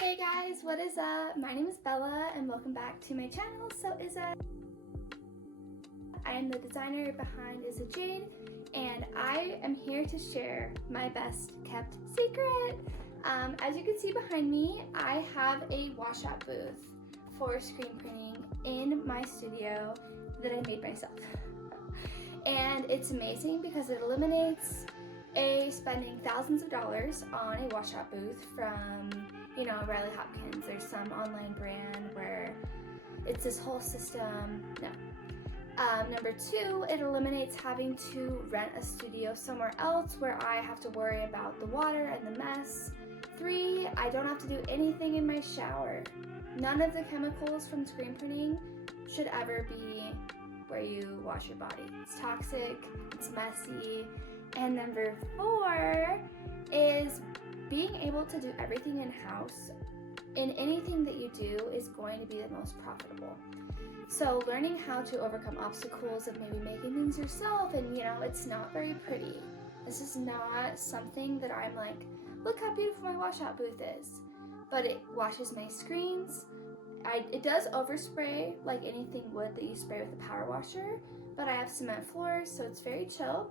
Hey guys, what is up? My name is Bella and welcome back to my channel. So I am the designer behind IZAAJADE and I am here to share my best kept secret. As you can see behind me, I have a washout booth for screen printing in my studio that I made myself. And it's amazing because it eliminates spending thousands of dollars on a washout booth from, Riley Hopkins. There's some online brand where it's this whole system. No. Number two, it eliminates having to rent a studio somewhere else where I have to worry about the water and the mess. Three, I don't have to do anything in my shower. None of the chemicals from screen printing should ever be where you wash your body. It's toxic, it's messy. And number four is being able to do everything in-house in anything that you do is going to be the most profitable. So learning how to overcome obstacles of maybe making things yourself, and it's not very pretty. This is not something that I'm like, look how beautiful my washout booth is. But it washes my screens. It does overspray like anything would that you spray with a power washer, but I have cement floors, so it's very chill.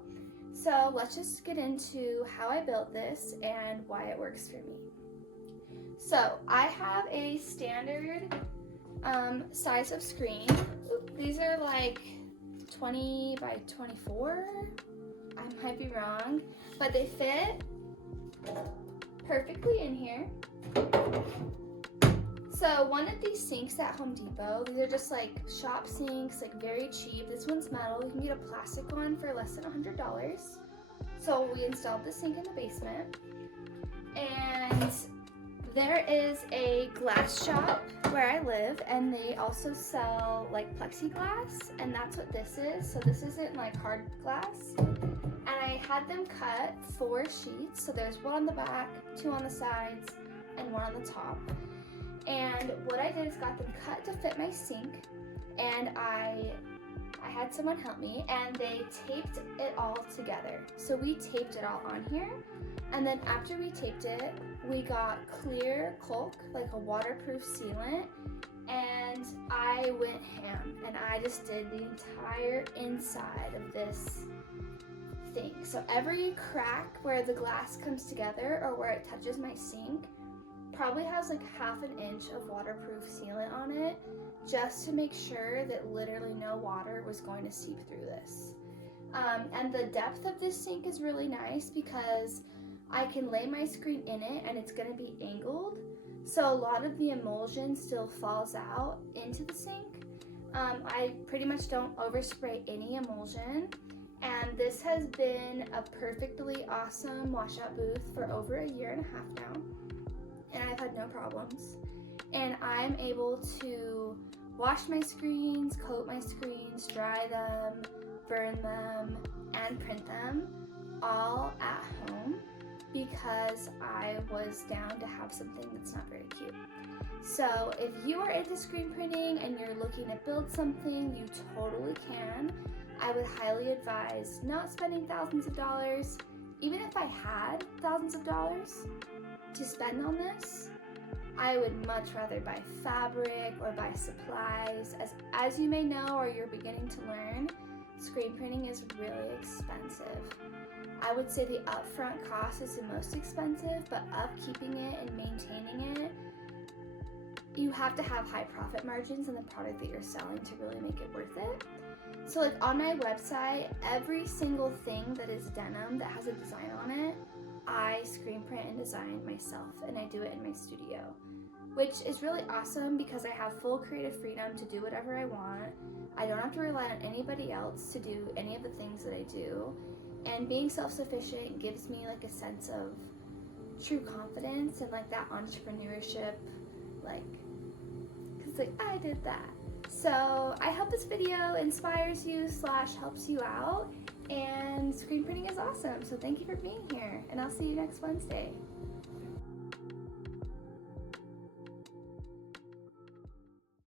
So let's just get into how I built this and why it works for me. So I have a standard size of screen. These are like 20 by 24. I might be wrong, but they fit perfectly in here. So one of these sinks at Home Depot, these are just like shop sinks, like very cheap. This one's metal. You can get a plastic one for less than $100. So we installed the sink in the basement. And there is a glass shop where I live, and they also sell like plexiglass, and that's what this is. So this isn't like hard glass. And I had them cut 4 sheets. So there's one on the back, 2 on the sides, and 1 on the top. And what I did is got them cut to fit my sink, and I had someone help me, and they taped it all together. So we taped it all on here, and then after we taped it, we got clear caulk, like a waterproof sealant, and I went ham, and I just did the entire inside of this thing. So every crack where the glass comes together or where it touches my sink probably has like ½ an inch of waterproof sealant on it, just to make sure that literally no water was going to seep through this. And the depth of this sink is really nice because I can lay my screen in it and it's going to be angled, so a lot of the emulsion still falls out into the sink. I pretty much don't overspray any emulsion, and this has been a perfectly awesome washout booth for over 1.5 years now. And I've had no problems. And I'm able to wash my screens, coat my screens, dry them, burn them, and print them all at home because I was down to have something that's not very cute. So if you are into screen printing and you're looking to build something, you totally can. I would highly advise not spending thousands of dollars. Even if I had thousands of dollars to spend on this, I would much rather buy fabric or buy supplies. As you may know, or you're beginning to learn, screen printing is really expensive. I would say the upfront cost is the most expensive, but upkeeping it and maintaining it, you have to have high profit margins in the product that you're selling to really make it worth it. So like on my website, every single thing that is denim that has a design on it, I screen print and design myself, and I do it in my studio, which is really awesome because I have full creative freedom to do whatever I want. I don't have to rely on anybody else to do any of the things that I do, and being self-sufficient gives me like a sense of true confidence and like that entrepreneurship, cause like I did that. So I hope this video inspires you / helps you out. And screen printing is awesome, so thank you for being here, and I'll see you next Wednesday.